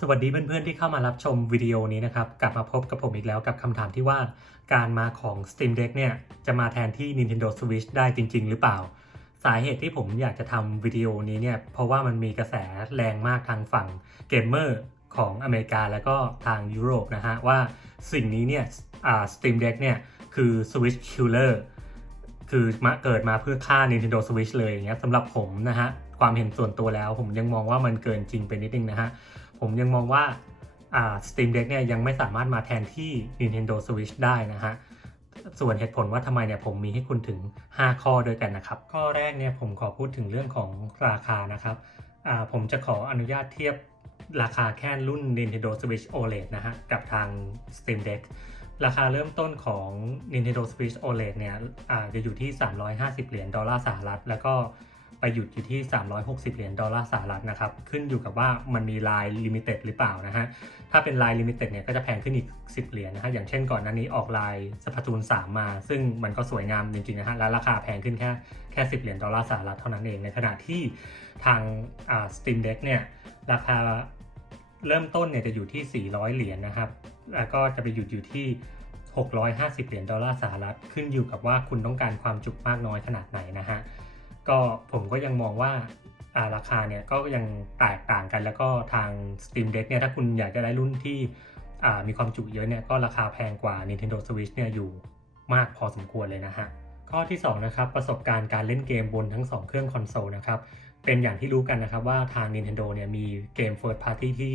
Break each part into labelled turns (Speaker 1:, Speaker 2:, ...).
Speaker 1: สวัสดีเพื่อนๆที่เข้ามารับชมวิดีโอนี้นะครับ กลับมาพบกับผมอีกแล้วกับคำถามที่ว่าการมาของ Steam Deck เนี่ย จะมาแทนที่ Nintendo Switch ได้จริง ๆ หรือเปล่า สาเหตุที่ผมอยากจะทำวิดีโอนี้เนี่ย เพราะว่ามันมีกระแสแรงมากทางฝั่งเกมเมอร์ของอเมริกาแล้วก็ทางยุโรปนะฮะ ว่าสิ่งนี้เนี่ยอ่า Steam Deck เนี่ยคือ Switch Killer คือมาเกิดมาเพื่อฆ่า Nintendo Switch เลยอย่างเงี้ยสำหรับผมนะฮะ ความเห็นส่วนตัวแล้วผมยังมองว่ามันเกินจริงไปนิดนึงนะฮะ ผมยังมองว่าอ่า Steam Deck เนี่ยยังไม่สามารถมาแทนที่ Nintendo Switch ได้นะฮะส่วนเหตุผลว่าทำไมเนี่ยผมมีให้คุณถึง 5 ข้อด้วยกันนะครับ ข้อแรกเนี่ยผมขอพูดถึงเรื่องของราคานะครับผมจะขออนุญาตเทียบราคาแค่รุ่น Nintendo Switch OLED นะฮะกับทาง Steam Deck ราคาเริ่มต้นของ Nintendo Switch OLED เนี่ยจะอยู่ที่ 350 เหรียญดอลลาร์สหรัฐ แล้วก็ ไปหยุดอยู่ที่ 360 เหรียญดอลลาร์สหรัฐนะครับ ขึ้นอยู่กับว่ามันมีลายลิมิเต็ดหรือเปล่านะฮะ ถ้าเป็นลายลิมิเต็ดเนี่ยก็จะแพงขึ้นอีก 10 เหรียญนะฮะ อย่างเช่นก่อนหน้านี้ออกลายสปาตูน 3 มา ซึ่งมันก็สวยงามจริงๆนะฮะ และราคาแพงขึ้นแค่แค่ 10 เหรียญดอลลาร์สหรัฐเท่านั้นเอง ในขณะที่ทางอ่า Steam Deck เนี่ยราคาเริ่มต้นเนี่ยจะอยู่ที่ 400 เหรียญนะครับ แล้วก็จะไปหยุดอยู่ที่ 650 เหรียญดอลลาร์สหรัฐ ขึ้นอยู่กับว่าคุณต้องการความจุมากน้อยขนาดไหนนะฮะ ก็ผมก็ยังมองว่าาราคาเนี่ยก็ยังแตกต่างกัน แล้วก็ทาง Steam Deck เนี่ยถ้าคุณอยากจะได้รุ่นที่มีความจุเยอะเนี่ยก็ราคาแพงกว่า Nintendo Switch เนี่ยอยู่มากพอสมควรเลยนะฮะข้อที่2นะครับประสบการณ์การเล่นเกมบนทั้ง 2 เครื่องคอนโซลนะครับเป็นอย่างที่รู้กันนะครับว่าทาง Nintendo เนี่ยมีเกม First Party ที่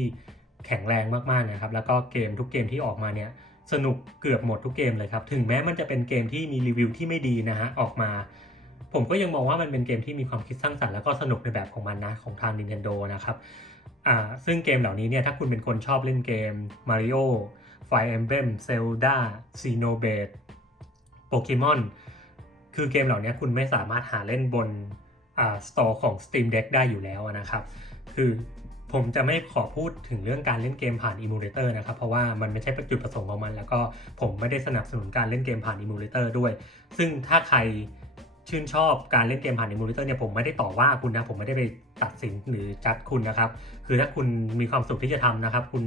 Speaker 1: แข็งแรงมากๆนะครับแล้วก็เกมทุกเกมที่ออกมาเนี่ยสนุกเกือบหมดทุกเกมเลยครับถึงแม้มันจะเป็นเกมที่มีรีวิวที่ไม่ดีนะฮะออกมา ผมก็ยังมองว่ามันเป็นเกมที่มีความคิดสร้างสรรค์แล้วก็สนุกในแบบของมันนะของทาง Nintendo นะครับอ่าซึ่งเกมเหล่านี้เนี่ยถ้าคุณเป็นคนชอบเล่นเกม Mario Fire Emblem Zelda Xenoblade Pokemon คือเกมเหล่านี้คุณไม่สามารถหาเล่นบนอ่า Store ของ Steam Deck ได้อยู่แล้วนะครับ คือผมจะไม่ขอพูดถึงเรื่องการเล่นเกมผ่าน Emulator นะครับ เพราะว่ามันไม่ใช่จุดประสงค์ของมัน แล้วก็ผมไม่ได้สนับสนุนการเล่นเกมผ่าน Emulator ด้วย ซึ่งถ้าใคร ชื่นชอบการเล่นเกมผ่าน Emulator เนี่ยผมไม่ได้ต่อว่าคุณนะ ผมไม่ได้ไปตัดสินหรือจัดคุณนะครับ คือถ้าคุณมีความสุขที่จะทำนะครับ คุณ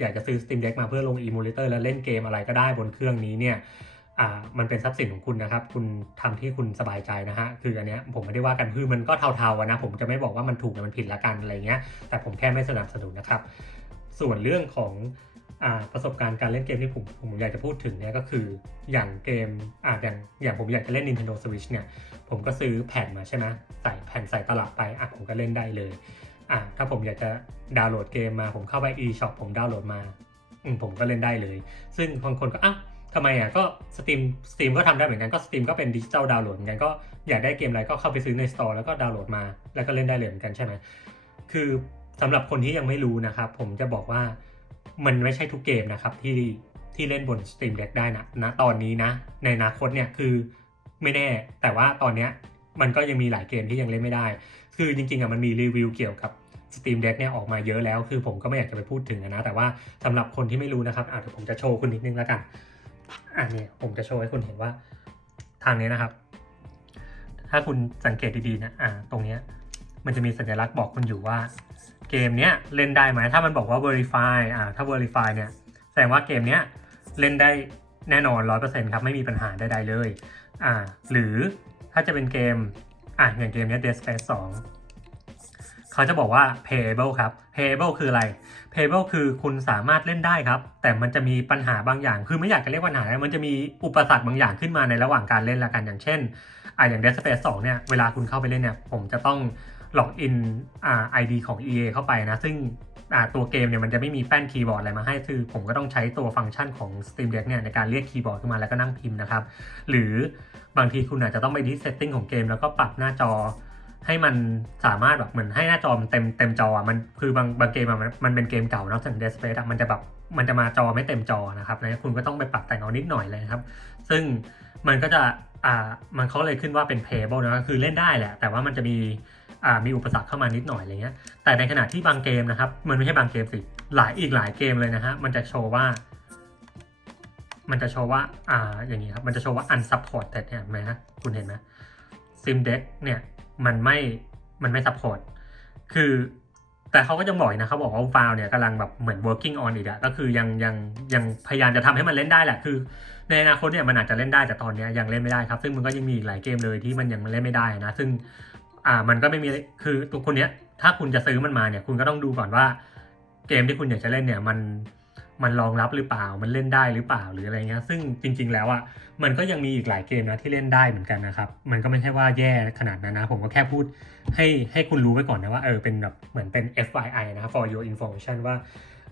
Speaker 1: อยากจะซื้อ Steam Deck มาเพื่อลง Emulator แล้วเล่นเกมอะไรก็ได้บนเครื่องนี้เนี่ยอ่ามันเป็นทรัพย์สินของคุณนะครับ คุณทำที่คุณสบายใจนะฮะ คืออันเนี้ยผมไม่ได้ว่ากันคือมันก็เทาๆอะนะ ผมจะไม่บอกว่ามันถูกหรือมันผิดละกันอะไรเงี้ย แต่ผมแค่ไม่สนับสนุนนะครับ ส่วนเรื่องของ ประสบการณ์การเล่นเกมที่ผมผมอยากจะพูดถึงเนี่ยก็คืออย่างเกมอ่าอย่างอย่างผมอยากจะเล่น Nintendo Switch เนี่ยผมก็ซื้อแผ่นมาใช่ไหมใส่แผ่นใส่ตลับไปอะผมก็เล่นได้เลยอะถ้าผมอยากจะดาวน์โหลดเกมมาผมเข้าไป eShop ผมดาวน์โหลดมาอืมผมก็เล่นได้เลย ซึ่งบางคนก็อ้าวทำไมอะก็ Steam Steam ก็ทำได้เหมือนกันก็ Steam ก็เป็นดิจิตอลดาวน์โหลดเหมือนกันก็อยากได้เกมอะไรก็เข้าไปซื้อใน Store แล้วก็ดาวน์โหลดมา แล้วก็เล่นได้เลยเหมือนกันใช่ไหมคือสำหรับคนที่ยังไม่รู้นะครับผมจะบอกว่า มันไม่ใช่ทุกเกมนะครับที่ที่เล่นบน Steam Deck ได้นะณตอนนี้นะ ในอนาคตเนี่ยคือไม่แน่ แต่ว่าตอนเนี้ยมันก็ยังมีหลายเกมที่ยังเล่นไม่ได้ คือจริงๆอะมันมีรีวิวเกี่ยวกับ Steam Deck เนี่ยออกมาเยอะแล้ว คือผมก็ไม่อยากจะไปพูดถึงนะ แต่ว่าสำหรับคนที่ไม่รู้นะครับอาจจะเดี๋ยวผมจะโชว์คุณนิดนึงแล้วกันอะเนี่ยผมจะโชว์ให้คุณเห็นว่าทางนี้นะครับ ถ้าคุณสังเกตดีๆนะอ่าตรงเนี้ยมันจะมีสัญลักษณ์บอกคุณอยู่ว่า เกมเนี้ยเล่นได้ไหมถ้ามันบอกว่า verify อ่าถ้า verify เนี่ยแสดงว่าเกมเนี้ยเล่นได้แน่นอน 100%ครับ ไม่มีปัญหาใดๆเลยอ่าหรือถ้าจะเป็นเกมอะอย่างเกมเนี้ย Dead Space 2 เขาจะบอกว่า playable ครับ playable คืออะไร playable คือคุณสามารถเล่นได้ครับ แต่มันจะมีปัญหาบางอย่าง คือไม่อยากจะเรียกปัญหา มันจะมีอุปสรรคบางอย่างขึ้นมาในระหว่างการเล่นละกันอย่างเช่นอ่าอย่าง Dead Space 2 เนี่ยเวลาคุณเข้าไปเล่นเนี่ยผมจะต้อง ล็อกอินอ่า ID ของ EA เข้าไปนะ ซึ่งอ่าตัวเกมเนี่ยมันจะไม่มีแป้นคีย์บอร์ดอะไรมาให้คือผมก็ต้องใช้ตัวฟังก์ชันของ Steam Deck เนี่ยในการเรียกคีย์บอร์ดขึ้นมาแล้วก็นั่งพิมพ์นะครับ หรือบางทีคุณอาจจะต้องไปที่ setting ของเกม แล้วก็ปรับหน้าจอให้มันสามารถแบบเหมือนให้หน้าจอมันเต็มเต็มจออะมันคือบางบางเกมมันมันเป็นเกมเก่าเนะอย่าง Dead Space อะมันจะแบบมันจะมาจอไม่เต็มจอนะครับนะคุณก็ต้องไปปรับแต่งเอานิดหน่อยเลยครับ ซึ่งมันก็จะอ่ามันเขาเลยขึ้นว่าเป็น playable นะก็คือเล่นได้แหละ แต่ว่ามันจะมี มีอุปสรรคเข้ามานิดหน่อยอะไรเงี้ย แต่ในขณะที่บางเกมนะครับ มันไม่ใช่บางเกมสิ หลายอีกหลายเกมเลยนะฮะ มันจะโชว์ว่า มันจะโชว์ว่า อ่า อย่างนี้ครับ มันจะโชว์ว่า unsupported เนี่ยเห็นไหมฮะ คุณเห็นไหม Sim Deck เนี่ย มันไม่ มันไม่ support คือ แต่เขาก็ยังบอกนะเขาบอกว่าฟาวเนี่ยกำลังแบบเหมือน working on อีกอะก็คือยังยังยังพยายามจะทำให้มันเล่นได้แหละ คือในอนาคตเนี่ยมันอาจจะเล่นได้แต่ตอนเนี้ยยังเล่นไม่ได้ครับ ซึ่งมันก็ยังมีอีกหลายเกมเลยที่มันยังเล่นไม่ได้นะ ซึ่ง อ่ามันก็ไม่มีคือตัวคนเนี้ยถ้าคุณจะซื้อมันมาเนี่ย คุณก็ต้องดูก่อนว่า เกมที่คุณอยากจะเล่นเนี่ยมันมันรองรับหรือเปล่า มันเล่นได้หรือเปล่าหรืออะไรเงี้ย ซึ่งจริง ๆ แล้วอะ มันก็ยังมีอีกหลายเกมนะที่เล่นได้เหมือนกันนะครับ มันก็ไม่ใช่ว่าแย่ขนาดนั้นนะ ผมก็แค่พูดให้ให้คุณรู้ไว้ก่อนนะว่าเออเป็นแบบเหมือนเป็น FYI นะครับ for your information ว่า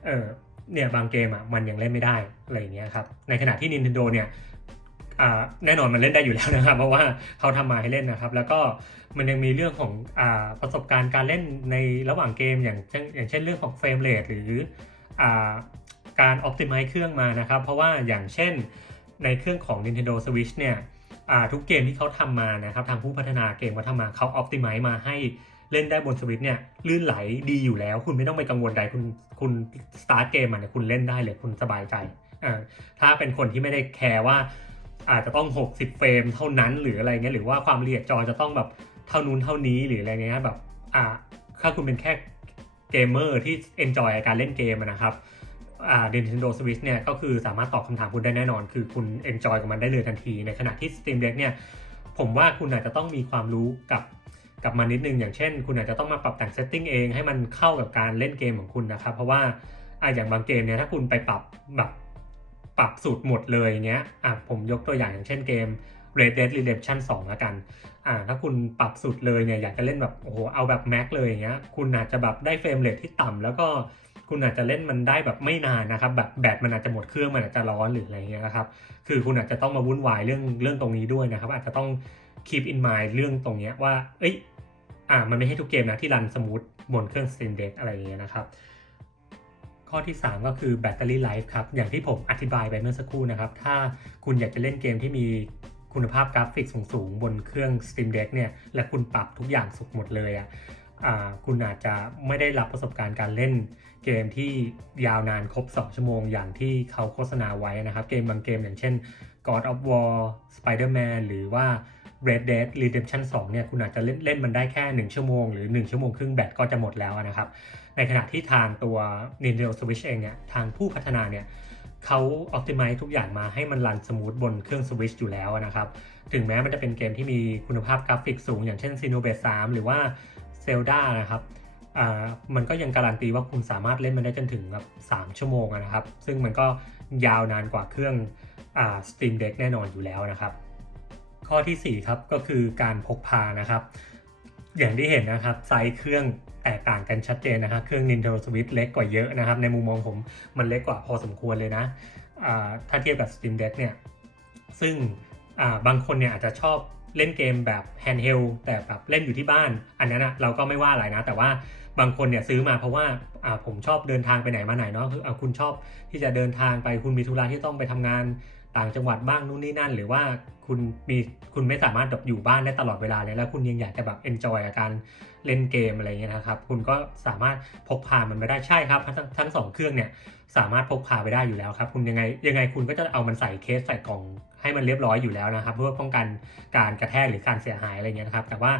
Speaker 1: เออเนี่ยบางเกมอะมันยังเล่นไม่ได้อะไรเงี้ยครับ ในขณะที่ Nintendo เนี่ย แน่นอนมันเล่นได้อยู่แล้วนะครับ เพราะว่าเขาทำมาให้เล่นนะครับ แล้วก็มันยังมีเรื่องของอประสบการณ์การเล่นในระหว่างเกมอย่างเช่นอย่างเช่นเรื่องของเฟรมเรทหรืออ่าการ optimize เครื่องมานะครับ เพราะว่าอย่างเช่นในเครื่องของ Nintendo Switch เนี่ยทุกเกมที่เขาทำมานะครับทางผู้พัฒนาเกมเขาทำมาเขา optimize มาให้เล่นได้บนสวิตเนี่ยลื่นไหลดีอยู่แล้ว คุณไม่ต้องไปกังวลใดคุณคุณสตาร์ทเกมมาเนี่ยคุณเล่นได้เลยคุณสบายใจอ่าถ้าเป็นคนที่ไม่ได้แคร์ว่า อาจจะต้อง 60 เฟรมเท่านั้นหรืออะไรเงี้ยหรือว่าความละเอียดจอจะต้องแบบเท่านู้นเท่านี้หรืออะไรเงี้ยแบบอ่าถ้าคุณเป็นแค่เกมเมอร์ที่ enjoy การเล่นเกมนะครับอ่า Nintendo Switch เนี่ยก็คือสามารถตอบคำถามคุณได้แน่นอน คือคุณ enjoy กับมันได้เลยทันที ในขณะที่ Steam Deck เนี่ยผมว่าคุณอาจจะต้องมีความรู้กับกับมันนิดนึง อย่างเช่น คุณอาจจะต้องมาปรับแต่ง setting เองให้มันเข้ากับการเล่นเกมของคุณนะครับ เพราะว่าอ่าอย่างบางเกมเนี่ยถ้าคุณไปปรับแบบ ปรับสูตรหมดเลยเงี้ยอะผมยกตัวอย่างอย่างเช่นเกม Red Dead Redemption 2แล้วกันอ่าถ้าคุณปรับสุดเลยเนี่ยอยากจะเล่นแบบโอ้โหเอาแบบแม็กเลยอย่างเงี้ยคุณอาจจะแบบได้เฟรมเรทที่ต่ำแล้วก็คุณอาจจะเล่นมันได้แบบไม่นานนะครับแบบแบตมันอาจจะหมดเครื่องมันอาจจะร้อนหรืออะไรเงี้ยนะครับคือคุณอาจจะต้องมาวุ่นวายเรื่องเรื่องตรงนี้ด้วยนะครับ อาจจะต้อง keep in mind เรื่องตรงเนี้ยว่า เอ้ยอ่ามันไม่ใช่ทุกเกมนะที่รันสมูทบนเครื่อง Steam Deck อะไรเงี้ยนะครับ ข้อที่ 3 ก็คือแบตเตอรี่ไลฟ์ครับ อย่างที่ผมอธิบายไปเมื่อสักครู่นะครับ ถ้าคุณอยากจะเล่นเกมที่มีคุณภาพกราฟิกสูงๆ บนเครื่อง Steam Deck เนี่ย และคุณปรับทุกอย่างสุกหมดเลยอะ่ะคุณอาจจะไม่ได้รับประสบการณ์การเล่นเกมที่ยาวนานครบ 2 ชั่วโมง อย่างที่เขาโฆษณาไว้นะครับ เกมบางเกมอย่างเช่น God of War Spider-Man หรือว่า Red Dead Redemption 2 เนี่ยคุณอาจจะเล่นเล่นมันได้แค่ 1 ชั่วโมงหรือ 1 ชั่วโมงครึ่งแบตก็จะหมดแล้วนะครับ ในขณะที่ทางตัว Nintendo Switch เองเนี่ยทางผู้พัฒนาเนี่ยเขา optimize ทุกอย่างมาให้มันรันสมูทบนเครื่อง Switch อยู่แล้วนะครับ ถึงแม้มันจะเป็นเกมที่มีคุณภาพกราฟิกสูง อย่างเช่น Xenoblade 3หรือว่า Zelda นะครับมันก็ยังการันตีว่าคุณสามารถเล่นมันได้จนถึงแบบ3ชั่วโมงนะครับ ซึ่งมันก็ยาวนานกว่าเครื่องอ่า Steam Deck แน่นอนอยู่แล้วนะครับ ข้อที่ 4 ครับก็คือการพกพานะครับ อย่างที่เห็นนะครับไซส์เครื่องแตกต่างกันชัดเจนนะครับเครื่อง Nintendo Switch เล็กกว่าเยอะนะครับ ในมุมมองผมมันเล็กกว่าพอสมควรเลยนะถ้าเทียบกับ Steam Deck เนี่ยซึ่งบางคนเนี่ยอาจจะชอบเล่นเกมแบบแฮนด์เฮลแต่แบบเล่นอยู่ที่บ้าน อันนั้นนะเราก็ไม่ว่าอะไรนะ แต่ว่าบางคนเนี่ยซื้อมาเพราะว่าผมชอบเดินทางไปไหนมาไหนเนาะคือคุณชอบที่จะเดินทางไปคุณมีธุระที่ต้องไปทำงานต่างจังหวัดบ้างนู่นนี่นั่น หรือว่า คุณมีคุณไม่สามารถแบบอยู่บ้านได้ตลอดเวลาเลยแล้วคุณยังอยากจะแบบเอนจอยกับการเล่นเกมอะไรเงี้ยนะครับ คุณก็สามารถพกพามันไปได้ใช่ครับ ทั้งทั้งสองเครื่องเนี่ยสามารถพกพาไปได้อยู่แล้วครับ คุณยังไงยังไงคุณก็จะเอามันใส่เคสใส่กล่องให้มันเรียบร้อยอยู่แล้วนะครับ เพื่อป้องกันการกระแทกหรือการเสียหายอะไรเงี้ยนะครับ แต่ว่า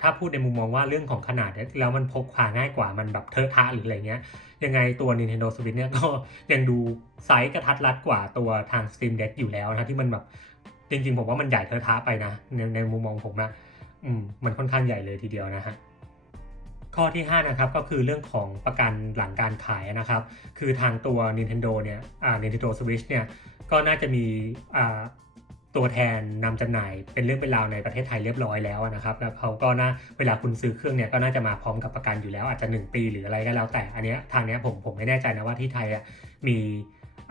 Speaker 1: ถ้าพูดในมุมมองว่าเรื่องของขนาดแล้วมันพกพาง่ายกว่ามันแบบเทอะทะหรืออะไรเงี้ยยังไงตัว Nintendo Switch เนี่ยก็ยังดูไซส์กระทัดรัดกว่าตัวทาง Steam Deck อยู่แล้วนะที่มันแบบ จริงๆผมว่ามันใหญ่เทอะทะไปนะในในมุมมองผมนะอืมมันค่อนข้างใหญ่เลยทีเดียวนะฮะข้อที่ 5 นะครับก็คือเรื่องของประกันหลังการขายนะครับ คือทางตัว Nintendo เนี่ยอ่า Nintendo Switch เนี่ยก็น่าจะมีอ่าตัวแทนนำจำหน่ายเป็นเรื่องเป็นราวในประเทศไทยเรียบร้อยแล้วนะครับ แล้วเขาก็น่าเวลาคุณซื้อเครื่องเนี่ยก็น่าจะมาพร้อมกับประกันอยู่แล้วอาจจะ 1 ปีหรืออะไรก็แล้วแต่อันนี้ทางนี้ผมผมไม่แน่ใจนะว่าที่ไทยอะมี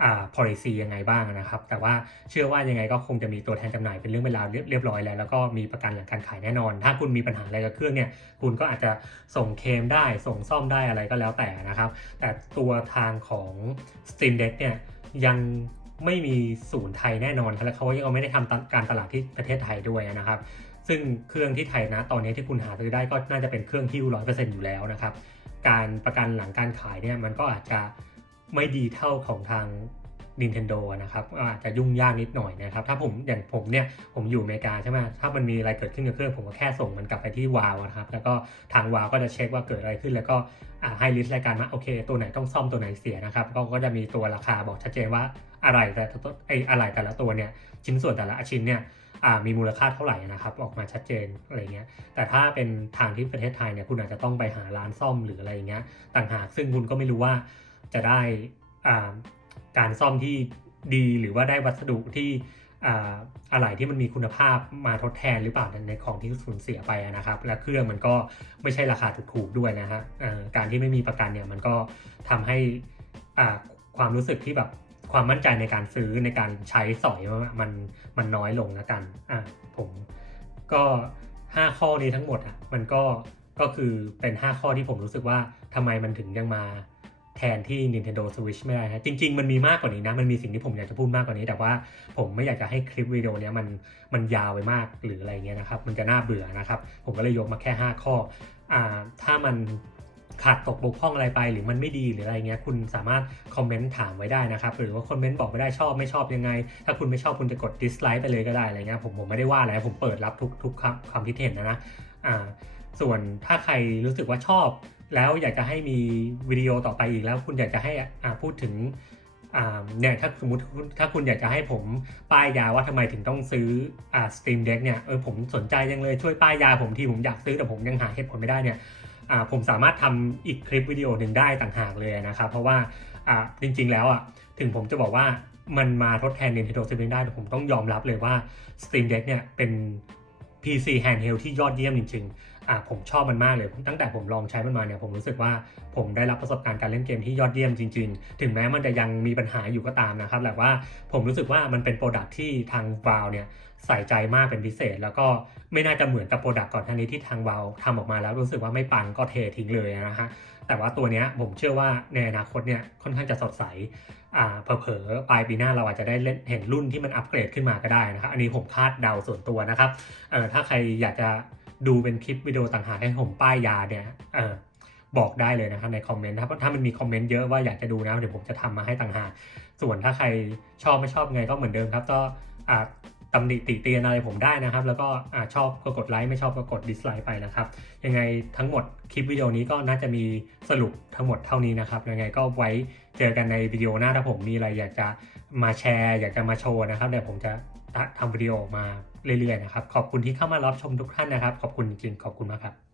Speaker 1: อ่า policy ยังไงบ้างนะครับ แต่ว่าเชื่อว่ายังไงก็คงจะมีตัวแทนจำหน่ายเป็นเรื่องเป็นราวเรียบร้อยแล้ว แล้วก็มีประกันหลังการขายแน่นอน ถ้าคุณมีปัญหาอะไรกับเครื่องเนี่ย คุณก็อาจจะส่งเคมได้ ส่งซ่อมได้อะไรก็แล้วแต่นะครับ แต่ตัวทางของ Steam Deck เนี่ยยังไม่มีศูนย์ไทยแน่นอนครับและเขายังไม่ได้ทำการตลาดที่ประเทศไทยด้วยนะครับ ซึ่งเครื่องที่ไทยนะตอนนี้ที่คุณหาซื้อได้ก็น่าจะเป็นเครื่องที่ร้อยเปอร์เซ็นต์อยู่แล้วนะครับ การประกันหลังการขายเนี่ยมันก็อาจจะ ไม่ดีเท่าของทาง Nintendo นะครับอาจจะยุ่งยากนิดหน่อยนะครับ ถ้าผมอย่างผมเนี่ยผมอยู่อเมริกาใช่ไหมถ้ามันมีอะไรเกิดขึ้นกับเครื่องผมก็แค่ส่งมันกลับไปที่วาวนะครับ แล้วก็ทางวาวก็จะเช็คว่าเกิดอะไรขึ้น แล้วก็ให้ลิสต์รายการมาโอเค ตัวไหนต้องซ่อมตัวไหนเสียนะครับก็ก็จะมีตัวราคาบอกชัดเจนว่าอะไรแต่ตัวไออะไรแต่ละตัวเนี่ยชิ้นส่วนแต่ละชิ้นเนี่ยมีมูลค่าเท่าไหร่นะครับ ออกมาชัดเจนอะไรเงี้ยแต่ถ้าเป็นทางที่ประเทศไทยเนี่ยคุณอาจจะต้องไปหาร้านซ่อมหรืออะไรเงี้ยต่างหากซึ่งคุณก็ไม่รู้ว่า จะได้การซ่อมที่ดีหรือว่าได้วัสดุที่อะไรที่มันมีคุณภาพมาทดแทนหรือเปล่าในของที่สูญเสียไปนะครับ และเครื่องมันก็ไม่ใช่ราคาถูกๆด้วยนะฮะการที่ไม่มีประกันเนี่ยมันก็ทำให้ความรู้สึกที่แบบความมั่นใจในการซื้อในการใช้สอยมันมันมันน้อยลงแล้วกันอะผมก็ 5 ข้อนี้ทั้งหมดอะมันก็ก็คือเป็น 5 ข้อที่ผมรู้สึกว่าทำไมมันถึงยังมา แทนที่ Nintendo Switch ไม่ได้นะจริง ๆ มันมีมากกว่านี้นะ มันมีสิ่งที่ผมอยากจะพูดมากกว่านี้ แต่ว่าผมไม่อยากจะให้คลิปวิดีโอนี้มันมันยาวไปมากหรืออะไรเงี้ยนะครับ มันจะน่าเบื่อนะครับ ผมก็เลยยกมาแค่ 5 ข้ออ่าถ้ามันขาดตกบกพร่องอะไรไปหรือมันไม่ดีหรืออะไรเงี้ยคุณสามารถคอมเมนต์ถามไว้ได้นะครับ หรือว่าคอมเมนต์บอกไม่ได้ชอบไม่ชอบยังไง ถ้าคุณไม่ชอบคุณจะกด dislike ไปเลยก็ได้อะไรเงี้ยผมผมไม่ได้ว่าอะไรผมเปิดรับทุกทุกความความคิดเห็นนะนะอ่าส่วนถ้าใครรู้สึกว่าชอบ แล้วอยากจะให้มีวิดีโอต่อไปอีกแล้ว คุณอยากจะให้อ่าพูดถึงอ่าเนี่ยถ้าสมมติถ้าคุณอยากจะให้ผมป้ายยาว่าทำไมถึงต้องซื้ออ่า Steam Deck เนี่ยเออผมสนใจยังเลยช่วยป้ายยาผมที่ผมอยากซื้อแต่ผมยังหาเหตุผลไม่ได้เนี่ยอ่าผมสามารถทำอีกคลิปวิดีโอหนึ่งได้ต่างหากเลยนะครับ เพราะว่าอ่าจริง ๆ แล้วอะถึงผมจะบอกว่ามันมาทดแทน Nintendo Switch ได้แต่ผมต้องยอมรับเลยว่า Steam Deck เนี่ยเป็น PC handheld ที่ยอดเยี่ยมจริง ๆ อ่าผมชอบมันมากเลย ตั้งแต่ผมลองใช้มันมาเนี่ยผมรู้สึกว่าผมได้รับประสบการณ์การเล่นเกมที่ยอดเยี่ยมจริง ๆ ถึงแม้มันจะยังมีปัญหาอยู่ก็ตามนะครับแต่ว่าผมรู้สึกว่ามันเป็นโปรดักที่ทาง v a l เนี่ยใส่ใจมากเป็นพิเศษ แล้วก็ไม่น่าจะเหมือนกับโปรดักก่อนท่านี้ที่ทาง v a l ทำออกมาแล้วรู้สึกว่าไม่ปังก็เททิ้งเลยนะฮะแต่ว่าตัวเนี้ยผมเชื่อว่าในอนาคตเนี่ยค่อนข้างจะสดใสอ่าเผลอๆปลายปีหน้าเราอาจจะได้เล่นเห็นรุ่นที่มันอัปเกรดขึ้นมาก็ได้นะครับอันนี้ผมคาดเดาส่วนตัวนะครับเออถ้าใครอยากจะ ดูเป็นคลิปวิดีโอต่างหากให้ผมป้ายยาเนี่ยเออบอกได้เลยนะครับในคอมเมนต์ถ้าถ้ามันมีคอมเมนต์เยอะว่าอยากจะดูนะเดี๋ยวผมจะทำมาให้ต่างหากส่วนถ้าใครชอบไม่ชอบไงก็เหมือนเดิมครับ ก็อ่าตำหนิติเตียนอะไรผมได้นะครับ แล้วก็อชอบก็กดไลค์ไม่ชอบก็กดดิสไลค์ไปนะครับ ยังไงทั้งหมดคลิปวิดีโอนี้ก็น่าจะมีสรุปทั้งหมดเท่านี้นะครับ ยังไงก็ไว้เจอกันในวิดีโอหน้าถ้าผมมีอะไรอยากจะมาแชร์ อยากจะมาโชว์นะครับเดี๋ยวผมจะทำวิดีโอมา เรื่อยๆนะครับ ขอบคุณที่เข้ามารับชมทุกท่านนะครับ ขอบคุณจริงๆขอบคุณมากครับ